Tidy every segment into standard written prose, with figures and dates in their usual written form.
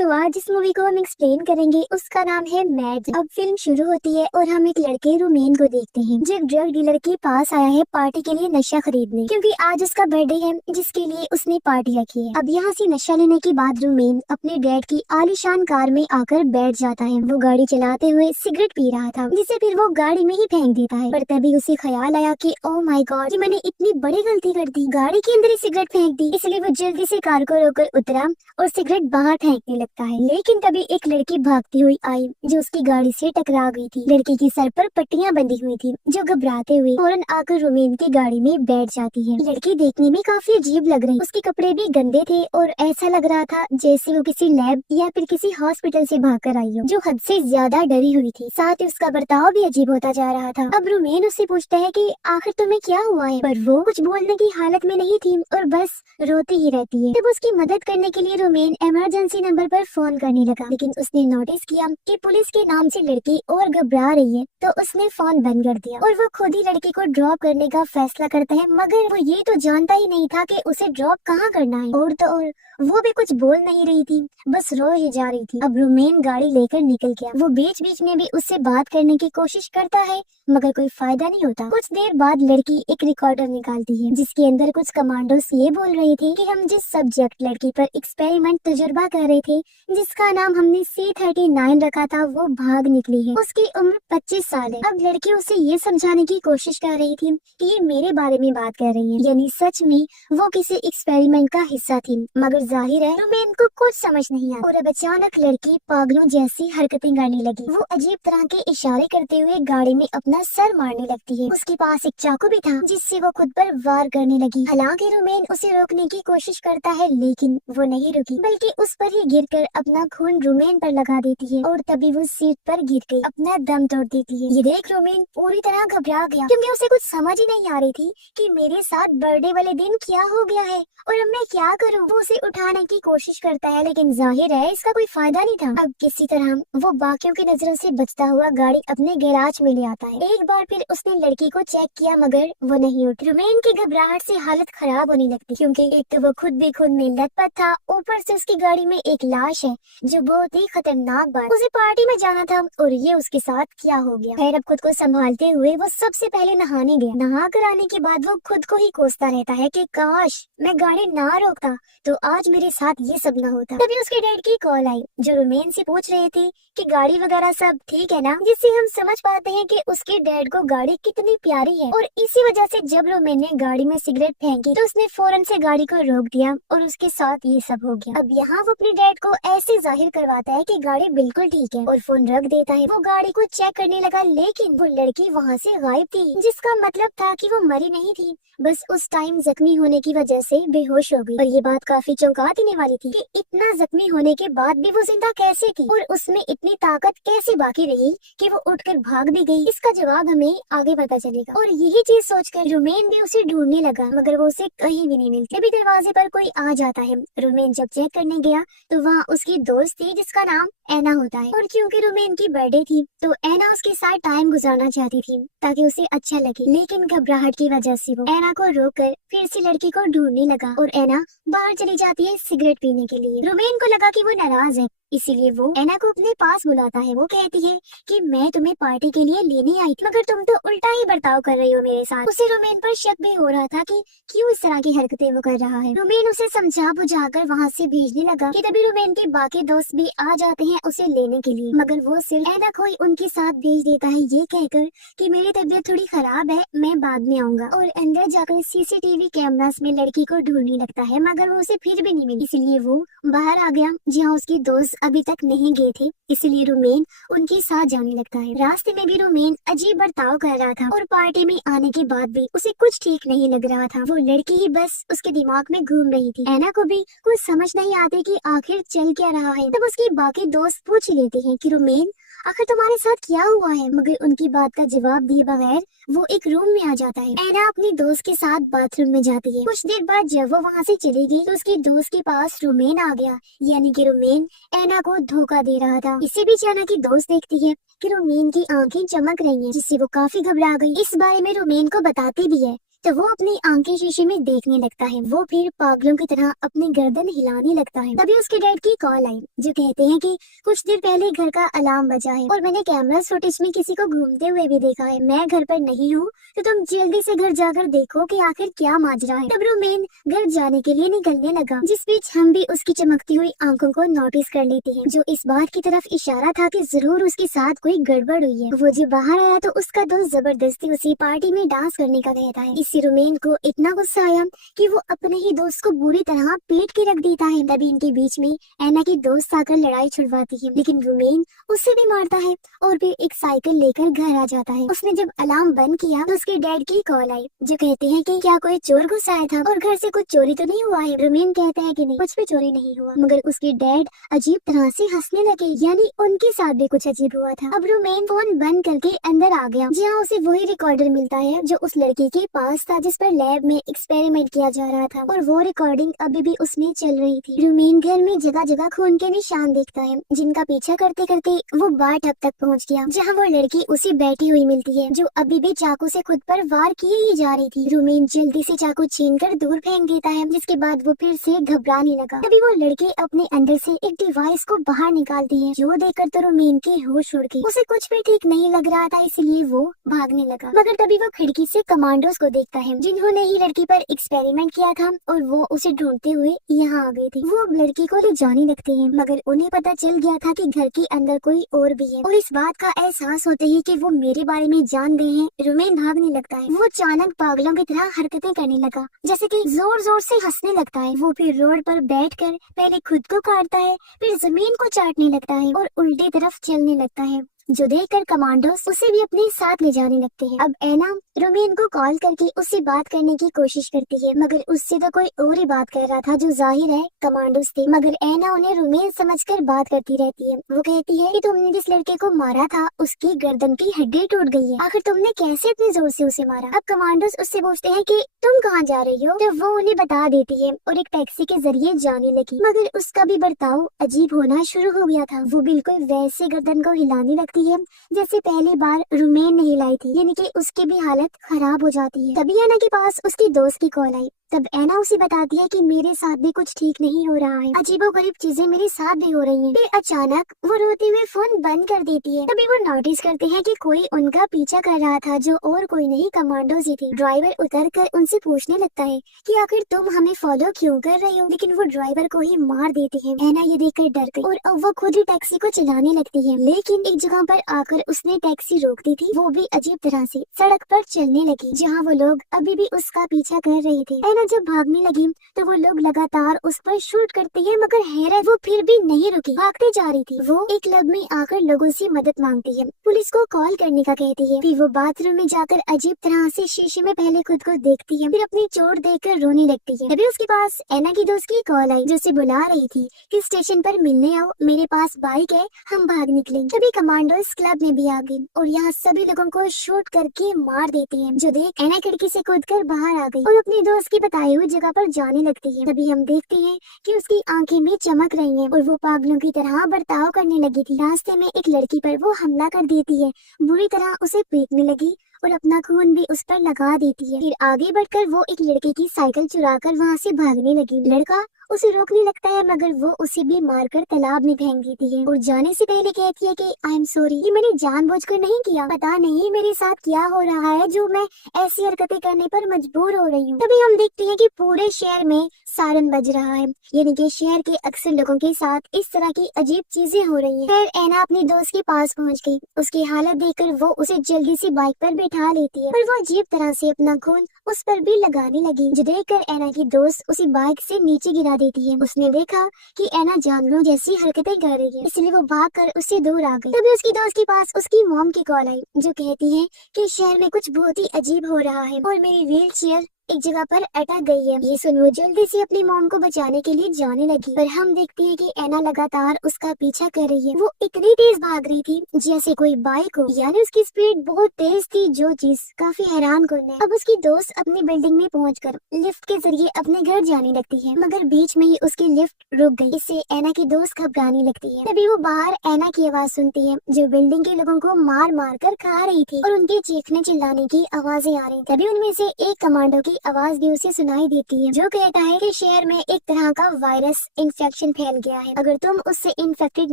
तो आज इस मूवी को हम एक्सप्लेन करेंगे, उसका नाम है मैड। अब फिल्म शुरू होती है और हम एक लड़के रोमेन को देखते हैं जो एक ड्रग डीलर के पास आया है पार्टी के लिए नशा खरीदने, क्योंकि आज उसका बर्थडे है जिसके लिए उसने पार्टी रखी है। अब यहाँ से नशा लेने के बाद रोमेन अपने डैड की आलीशान कार में आकर बैठ जाता है। वो गाड़ी चलाते हुए सिगरेट पी रहा था जिसे फिर वो गाड़ी में ही फेंक देता है। पर तभी उसे ख्याल आया कि ओ माय गॉड, मैंने इतनी बड़ी गलती कर दी, गाड़ी के अंदर ही सिगरेट फेंक दी। इसलिए वो जल्दी से कार को रोककर उतरा और सिगरेट बाहर फेंकने लगता है। लेकिन तभी एक लड़की भागती हुई आई जो उसकी गाड़ी से टकरा गई थी। लड़की के सर पर पट्टियां बंधी हुई थी जो घबराते हुए फौरन आकर रोमेन की गाड़ी में बैठ जाती है। लड़की देखने में काफी अजीब लग रही, उसके कपड़े भी गंदे थे और ऐसा लग रहा था जैसे वो किसी लैब या फिर किसी हॉस्पिटल से भागकर आई हो, जो हद से ज्यादा डरी हुई थी। साथ ही उसका बर्ताव भी अजीब होता जा रहा था। अब रोमेन उससे पूछता है कि आखिर तुम्हें क्या हुआ है, पर वो कुछ बोलने की हालत में नहीं थी और बस रोती ही रहती है। तब उसकी मदद करने के लिए रोमेन इमरजेंसी नंबर पर फोन करने लगा, लेकिन उसने नोटिस किया कि पुलिस के नाम से लड़की और घबरा रही है, तो उसने फोन बंद कर दिया और वो खुद ही लड़की को ड्रॉप करने का फैसला करता है। मगर वो ये तो जानता ही नहीं था कि उसे ड्रॉप कहाँ करना है। और तो और वो भी कुछ बोल नहीं रही थी, बस रो ही जा रही थी। अब रोमेन गाड़ी लेकर निकल गया। वो बीच बीच में भी उससे बात करने की कोशिश करता है मगर कोई फायदा नहीं होता। कुछ देर बाद लड़की एक रिकॉर्डर निकालती है जिसके अंदर कुछ कमांडोस ये बोल रहे थे कि हम जिस सब्जेक्ट लड़की पर एक्सपेरिमेंट तजुर्बा कर रहे थे, जिसका नाम हमने C39 रखा था, वो भाग निकली है। उसकी उम्र 25 साल है। अब लड़की उसे ये समझाने की कोशिश कर रही थी कि ये मेरे बारे में बात कर रही है, यानी सच में वो किसी एक्सपेरिमेंट का हिस्सा थी। मगर जाहिर है रोमेन को कुछ समझ नहीं आया और अब अचानक लड़की पागलों जैसी हरकतें करने लगी। वो अजीब तरह के इशारे करते हुए गाड़ी में अपना सर मारने लगती है। उसके पास एक चाकू भी था जिससे वो खुद पर वार करने लगी। हालांकि रोमेन उसे रोकने की कोशिश करता है लेकिन वो नहीं रुकी, बल्कि उस पर ही गिरकर अपना खून रोमेन पर लगा देती है और तभी वो सीट पर गिर गई, अपना दम तोड़ देती है। ये देख रोमेन पूरी तरह घबरा गया, क्योंकि उसे कुछ समझ ही नहीं आ रही थी कि मेरे साथ बर्थडे वाले दिन क्या हो गया है और अब मैं क्या करूं। वो उसे उठाने की कोशिश करता है लेकिन जाहिर है इसका कोई फायदा नहीं था। अब किसी तरह वो बाकियों की नजरों से बचता हुआ गाड़ी अपने गैराज में ले आता है। एक बार फिर उसने लड़की को चेक किया मगर वो नहीं उठी। रोमेन की घबराहट से हालत खराब होने लगती, क्योंकि एक तो वो खुद भी खून में लथपथ था, ऊपर से उसकी गाड़ी में एक लाश है जो बहुत ही खतरनाक बात। उसे पार्टी में जाना था और ये उसके साथ क्या हो गया। खैर अब खुद को संभालते हुए वो सबसे पहले नहाने गया। नहा कर आने के बाद वो खुद को ही कोसता रहता है कि काश मैं गाड़ी ना रोकता तो आज मेरे साथ ये सब ना होता। तभी उसके डैड की कॉल आई जो रोमेन से पूछ रहे थे कि गाड़ी वगैरह सब ठीक है ना, जिससे हम समझ पाते हैं कि उसके डैड को गाड़ी कितनी प्यारी है। और इसी वजह से जब रोमेन ने गाड़ी में सिगरेट फेंकी तो उसने फौरन से गाड़ी को रोक दिया और उसके साथ ये सब हो गया। अब यहाँ वो अपने डैड को ऐसे जाहिर करवाता है कि गाड़ी बिल्कुल ठीक है और फोन रख देता है। वो गाड़ी को चेक करने लगा लेकिन वो लड़की वहाँ से गायब थी, जिसका मतलब था कि वो मरी नहीं थी, बस उस टाइम जख्मी होने की वजह से बेहोश हो गई। और ये बात काफी चौंका देने वाली थी कि इतना जख्मी होने के बाद भी वो जिंदा कैसे थी और उसमें इतनी ताकत कैसे बाकी रही कि वो उठकर भाग भी गई। इसका जवाब हमें आगे पता चलेगा। और यही चीज सोचकर रोमेन भी उसे ढूंढने लगा मगर वो उसे कहीं भी नहीं मिलती। तभी दरवाजे पर कोई आ जाता है। रोमेन जब चेक करने गया तो वहाँ उसकी दोस्त थी जिसका नाम एना होता है। और क्योंकि रोमेन की बर्थडे थी तो एना उसके साथ टाइम गुजारना चाहती थी ताकि उसे अच्छा लगे, लेकिन घबराहट की वजह से वो एना को रोककर फिर से लड़की को ढूंढने लगा और एना बाहर चली जाती है सिगरेट पीने के लिए। रोमेन को लगा कि वो नाराज है, इसीलिए वो एना को अपने पास बुलाता है। वो कहती है कि मैं तुम्हें पार्टी के लिए लेने आई थी मगर तुम तो उल्टा ही बर्ताव कर रही हो मेरे साथ। उसे रोमेन पर शक भी हो रहा था कि क्यों इस तरह की हरकतें वो कर रहा है। रोमेन उसे समझा बुझाकर वहाँ से भेजने लगा कि तभी रोमेन के बाकी दोस्त भी आ जाते हैं उसे लेने के लिए, मगर वो सिर्फ एना को ही उनके साथ भेज देता है ये कहकर कि मेरी तबीयत थोड़ी खराब है, मैं बाद में आऊंगा। और अंदर जाकर CCTV कैमरास में लड़की को ढूंढने लगता है मगर वो उसे फिर भी नहीं मिली, इसलिए वो बाहर आ गया जहाँ उसकी दोस्त अभी तक नहीं गए थे। इसलिए रोमेन उनके साथ जाने लगता है। रास्ते में भी रोमेन अजीब बर्ताव कर रहा था और पार्टी में आने के बाद भी उसे कुछ ठीक नहीं लग रहा था। वो लड़की ही बस उसके दिमाग में घूम रही थी। एना को भी कुछ समझ नहीं आते कि आखिर चल क्या रहा है। तब उसकी बाकी दोस्त पूछ लेते हैं कि रोमेन आखिर तुम्हारे साथ क्या हुआ है, मगर उनकी बात का जवाब दिए बगैर वो एक रूम में आ जाता है। एना अपनी दोस्त के साथ बाथरूम में जाती है। कुछ देर बाद जब वो वहाँ से चली गई तो उसकी दोस्त के पास रोमेन आ गया, यानी कि रोमेन एना को धोखा दे रहा था। इसी बीच एना की दोस्त देखती है कि रोमेन की आंखें चमक रही हैं, जिससे वो काफी घबरा गई। इस बारे में रोमेन को बताती भी है तो वो अपनी आंखें शीशे में देखने लगता है। वो फिर पागलों की तरह अपनी गर्दन हिलाने लगता है। तभी उसके डैड की कॉल आई जो कहते हैं कि कुछ देर पहले घर का अलार्म बजा है और मैंने कैमरा फुटेज में किसी को घूमते हुए भी देखा है। मैं घर पर नहीं हूँ तो तुम जल्दी से घर जाकर देखो कि आखिर क्या माजरा है। तब रोमेन घर जाने के लिए निकलने लगा, जिस बीच हम भी उसकी चमकती हुई आंखों को नोटिस कर लेते हैं, जो इस बात की तरफ इशारा था कि जरूर उसके साथ कोई गड़बड़ हुई है। वो जब बाहर आया तो उसका दोस्त जबरदस्ती उसी पार्टी में डांस करने का कहता है। इससे रोमेन को इतना गुस्सा आया कि वो अपने ही दोस्त को बुरी तरह पीट के रख देता है। तभी इनके बीच में एना की दोस्त आकर लड़ाई छुड़वाती है, लेकिन रोमेन उससे भी मारता है और फिर एक साइकिल लेकर घर आ जाता है। उसने जब अलार्म बंद किया तो उसके डैड की कॉल आई जो कहते हैं कि क्या कोई चोर घुस आया था और घर से कुछ चोरी तो नहीं हुआ है। रोमेन कहता है कि नहीं, कुछ भी चोरी नहीं हुआ, मगर उसके डैड अजीब तरह से हंसने लगे, यानी उनके साथ भी कुछ अजीब हुआ था। अब रोमेन फोन बंद करके अंदर आ गया, जहाँ उसे वही रिकॉर्डर मिलता है जो उस लड़की के पास था जिस पर लैब में एक्सपेरिमेंट किया जा रहा था, और वो रिकॉर्डिंग अभी भी उसमें चल रही थी। रोमेन घर में जगह जगह खून के निशान देखता है, जिनका पीछा करते करते वो बार टब तक पहुंच गया, जहां वो लड़की उसी बैठी हुई मिलती है जो अभी भी चाकू से खुद पर वार किए ही जा रही थी। रोमेन जल्दी से चाकू छीनकर दूर फेंक देता है, जिसके बाद वो फिर से घबराने लगा। तभी वो लड़की अपने अंदर से एक डिवाइस को बाहर निकालती है, जो देखकर तो रोमेन के होश उड़ गए। उसे कुछ भी ठीक नहीं लग रहा था, इसलिए वो भागने लगा, मगर तभी वो खिड़की से कमांडोज को देखता है जिन्होंने ही लड़की पर एक्सपेरिमेंट किया था, और वो उसे ढूंढते हुए यहाँ आ गए थे। वो अब लड़की को ले जाने लगते हैं, मगर उन्हें पता चल गया था कि घर के अंदर कोई और भी है, और इस बात का एहसास होते ही कि वो मेरे बारे में जान गए हैं, रोमेन भागने लगता है। वो अचानक पागलों की तरह हरकतें करने लगा, जैसे कि जोर जोर से हंसने लगता है। वो फिर रोड पर बैठकर पहले खुद को काटता है, फिर जमीन को चाटने लगता है और उल्टी तरफ चलने लगता है, जो देखकर कमांडोस उसे भी अपने साथ ले जाने लगते हैं। अब एना रोमेन को कॉल करके उससे बात करने की कोशिश करती है, मगर उससे तो कोई और ही बात कर रहा था, जो जाहिर है कमांडोस थे। मगर एना उन्हें रोमेन समझकर बात करती रहती है। वो कहती है कि तुमने जिस लड़के को मारा था उसकी गर्दन की हड्डी टूट गई है, आखिर तुमने कैसे इतने जोर से उसे मारा। अब कमांडोस उससे पूछते हैं कि तुम कहाँ जा रही हो, तो वो उन्हें बता देती है और एक टैक्सी के जरिए जाने लगी, मगर उसका भी बर्ताव अजीब होना शुरू हो गया था। वो बिल्कुल वैसे गर्दन को हिलाने लगती है जैसे पहली बार रोमेन ने हिलाई थी, यानी कि उसकी भी हालत खराब हो जाती है। तभी एना के पास उसकी दोस्त की कॉल आई। तब एना उसे बताती है कि मेरे साथ भी कुछ ठीक नहीं हो रहा है, अजीबोगरीब चीजें मेरे साथ भी हो रही हैं। फिर अचानक वो रोते हुए फोन बंद कर देती है। तभी वो नोटिस करते हैं कि कोई उनका पीछा कर रहा था, जो और कोई नहीं कमांडोज ही थे। ड्राइवर उतरकर उनसे पूछने लगता है कि आखिर तुम हमें फॉलो क्यों कर रहे हो, लेकिन वो ड्राइवर को ही मार देते हैं। एना ये देखकर डर गई और अब वो खुद ही टैक्सी को चलाने लगती है, लेकिन एक जगह पर आकर उसने टैक्सी रोक दी थी। वो भी अजीब तरह से सड़क पर चलने लगी, जहाँ वो लोग अभी भी उसका पीछा कर रहे थे। एना जब भागने लगी तो वो लोग लगातार उस पर शूट करते हैं, मगर हैरत वो फिर भी नहीं रुकी, भागते जा रही थी। वो एक क्लब में आकर लोगों से मदद मांगती है, पुलिस को कॉल करने का कहती है। फिर वो बाथरूम में जाकर अजीब तरह से शीशे में पहले खुद को देखती है, फिर अपनी चोट देखकर रोने लगती है। तभी उसके पास एना की दोस्त की कॉल आई, जो उसे बुला रही थी कि स्टेशन पर मिलने आओ, मेरे पास बाइक है, हम भाग निकलेंगे। तभी कमांडोज क्लब में भी आ गई और यहाँ सभी लोगों को शूट करके मार देते हैं, जो देख एना खिड़की से कूदकर बाहर आ गई और अपनी दोस्त की बताई हुई जगह पर जाने लगती है। तभी हम देखते हैं कि उसकी आंखें भी चमक रही हैं और वो पागलों की तरह बर्ताव करने लगी थी। रास्ते में एक लड़की पर वो हमला कर देती है, बुरी तरह उसे पीटने लगी और अपना खून भी उस पर लगा देती है। फिर आगे बढ़कर वो एक लड़के की साइकिल चुराकर वहाँ से भागने लगी। लड़का उसे रोकने लगता है, मगर वो उसे भी मारकर तालाब में फेंक देती है और जाने से पहले कहती है कि आई एम सॉरी, ये मैंने जानबूझकर नहीं किया, पता नहीं मेरे साथ क्या हो रहा है जो मैं ऐसी हरकतें करने पर मजबूर हो रही हूँ। तभी हम देखते हैं कि पूरे शहर में सायरन बज रहा है, यानी कि शहर के अक्सर लोगों के साथ इस तरह की अजीब चीजें हो रही हैं। फिर एना अपनी दोस्त के पास पहुंच गई। उसकी हालत देखकर वो उसे जल्दी से बाइक पर बैठा लेती है और वो अजीब तरह से अपना खून उस पर भी लगाने लगी, जो देखकर एना की दोस्त उसी बाइक से नीचे गिरा देती है। उसने देखा कि एना जानवरों जैसी हरकतें कर रही है, इसलिए वो भागकर उससे दूर आ गई। तभी उसकी दोस्त के पास उसकी मॉम की कॉल आई, जो कहती है कि शहर में कुछ बहुत ही अजीब हो रहा है और मेरी व्हील चेयर एक जगह पर अटक गई है। ये सुन वो जल्दी से अपनी मॉम को बचाने के लिए जाने लगी, पर हम देखते हैं कि एना लगातार उसका पीछा कर रही है। वो इतनी तेज भाग रही थी जैसे कोई बाइक हो, यानी उसकी स्पीड बहुत तेज थी, जो चीज काफी हैरान करने। अब उसकी दोस्त अपनी बिल्डिंग में पहुंचकर लिफ्ट के जरिए अपने घर जाने लगती है, मगर बीच में ही उसकी लिफ्ट रुक गई। इससे एना की दोस्त घबराने लगती है। तभी वो बाहर एना की आवाज सुनती है, जो बिल्डिंग के लोगों को मार मार कर खा रही थी और उनके चीखने चिल्लाने की आवाजें आ रही। तभी उनमें से एक कमांडो की आवाज भी उसे सुनाई देती है, जो कहता है कि शहर में एक तरह का वायरस इन्फेक्शन फैल गया है। अगर तुम उससे इन्फेक्टेड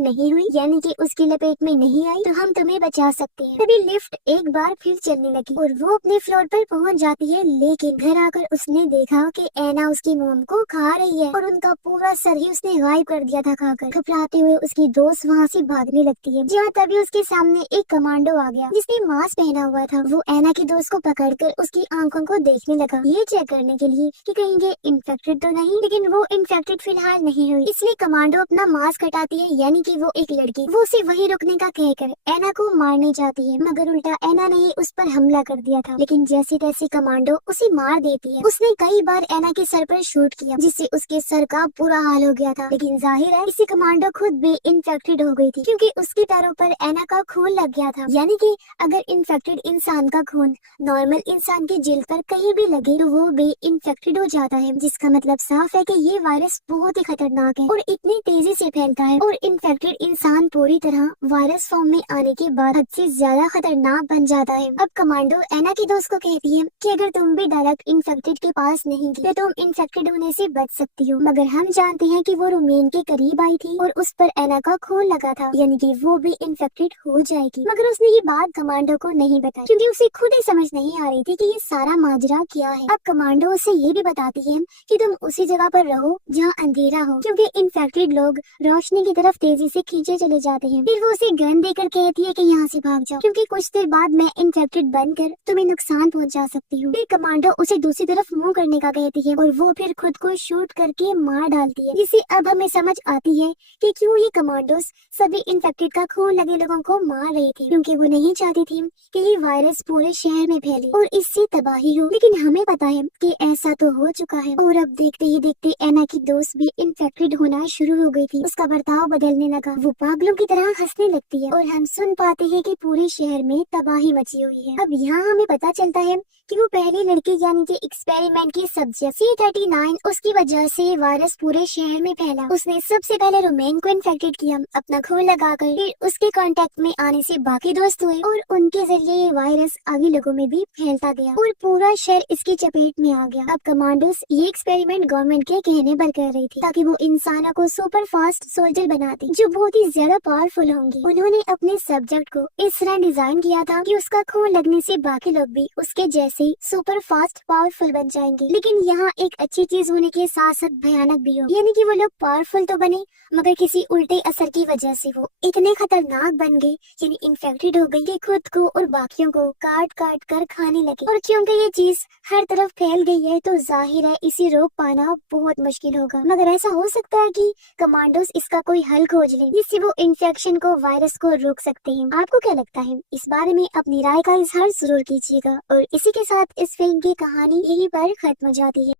नहीं हुई, यानी कि उसकी लपेट में नहीं आई, तो हम तुम्हें बचा सकते हैं। तभी लिफ्ट एक बार फिर चलने लगी और वो अपने फ्लोर पर पहुंच जाती है, लेकिन घर आकर उसने देखा कि एना उसकी मोम को खा रही है और उनका पूरा सर ही उसने गायब कर दिया था खाकर। घबराते हुए उसकी दोस्त वहाँ से भागने लगती है, जहाँ तभी उसके सामने एक कमांडो आ गया जिसने मास्क पहना हुआ था। वो एना की दोस्त को पकड़कर उसकी आंखों को देखने लगा, ये चेक करने के लिए कि कहीं ये इन्फेक्टेड तो नहीं। लेकिन वो इन्फेक्टेड फिलहाल नहीं हुई, इसलिए कमांडो अपना मास्क हटाती है, यानी कि वो एक लड़की। वो उसे वहीं रुकने का कहकर एना को मारने जाती है, मगर उल्टा एना ने उस पर हमला कर दिया था। लेकिन जैसे तैसे कमांडो उसे मार देती है। उसने कई बार एना के सर पर शूट किया, जिससे उसके सर का बुरा हाल हो गया था। लेकिन जाहिर है इसी कमांडो खुद भी इन्फेक्टेड हो गई थी, क्योंकि उसके पैरों पर एना का खून लग गया था। यानी कि अगर इन्फेक्टेड इंसान का खून नॉर्मल इंसान के जिल्द पर कहीं भी लगे तो वो भी इन्फेक्टेड हो जाता है, जिसका मतलब साफ है कि ये वायरस बहुत ही खतरनाक है और इतनी तेजी से फैलता है। और इन्फेक्टेड इंसान पूरी तरह वायरस फॉर्म में आने के बाद हद से ज्यादा खतरनाक बन जाता है। अब कमांडो एना की दोस्त को कहती है कि अगर तुम भी डायरेक्ट इन्फेक्टेड के पास नहीं गई तो तुम इन्फेक्टेड होने से बच सकती हो। मगर हम जानते हैं कि वो रोमेन के करीब आई थी और उस पर एना का खून लगा था, यानी कि वो भी इन्फेक्टेड हो जाएगी। मगर उसने ये बात कमांडो को नहीं बताई, क्योंकि उसे खुद ही समझ नहीं आ रही थी कि ये सारा माजरा क्या है। अब कमांडो उसे ये भी बताती है कि तुम उसी जगह पर रहो जहाँ अंधेरा हो, क्योंकि इन्फेक्टेड लोग रोशनी की तरफ तेजी से खींचे चले जाते हैं। फिर वो उसे गन देकर कहती है कि यहाँ से भाग जाओ, क्योंकि कुछ देर बाद मैं इन्फेक्टेड बनकर तुम्हें नुकसान पहुँचा सकती हूँ। फिर कमांडो उसे दूसरी तरफ मुँह करने का कहती है और वो फिर खुद को शूट करके मार डालती है, जिससे अब हमें समझ आती है कि क्यों ये कमांडोस सभी इन्फेक्टेड का खून लगे लोगों को मार रही थी, क्योंकि वो नहीं चाहती थी कि ये वायरस पूरे शहर में फैले और इससे तबाही हो। लेकिन हमें पता है कि ऐसा तो हो चुका है और अब देखते ही देखते एना की दोस्त भी इन्फेक्टेड होना शुरू हो गई थी। उसका बर्ताव बदलने लगा, वो पागलों की तरह हंसने लगती है और हम सुन पाते हैं कि पूरे शहर में तबाही मची हुई है। अब यहाँ हमें पता चलता है कि वो पहली लड़की यानी कि एक्सपेरिमेंट की सब्जेक्ट C39, उसकी वजह से वायरस पूरे शहर में फैला। उसने सबसे पहले रोमेन को इन्फेक्टेड किया अपना खून लगाकर, फिर उसके कांटेक्ट में आने से बाकी दोस्त हुए और उनके जरिए ये वायरस आगे लोगों में भी फैलता गया और पूरा शहर इसकी चपेट में आ गया। अब कमांडोस ये एक्सपेरिमेंट गवर्नमेंट के कहने पर कर रही थी, ताकि वो इंसानों को सुपर फास्ट सोल्जर बनाती जो बहुत ही ज्यादा पावरफुल होंगी। उन्होंने अपने सब्जेक्ट को इस तरह डिजाइन किया था कि उसका खून लगने से बाकी लोग भी उसके जैसे सुपर फास्ट पावरफुल बन जाएंगे। लेकिन यहाँ एक अच्छी चीज होने के साथ साथ भयानक भी हो, यानी कि वो लोग पावरफुल तो बने मगर किसी उल्टे असर की वजह से वो इतने खतरनाक बन गए, यानी इन्फेक्टेड हो गई कि खुद को और बाकियों को काट काट कर खाने लगे। और क्योंकि ये चीज हर तरफ फैल गई है तो जाहिर है इसे रोक पाना बहुत मुश्किल होगा। मगर ऐसा हो सकता है कि कमांडोस इसका कोई हल खोज लें, जिससे वो इन्फेक्शन को, वायरस को रोक सकते हैं। आपको क्या लगता है? इस बारे में अपनी राय का इजहार जरूर कीजिएगा और इसी के साथ इस फिल्म की कहानी यहीं पर खत्म हो जाती है।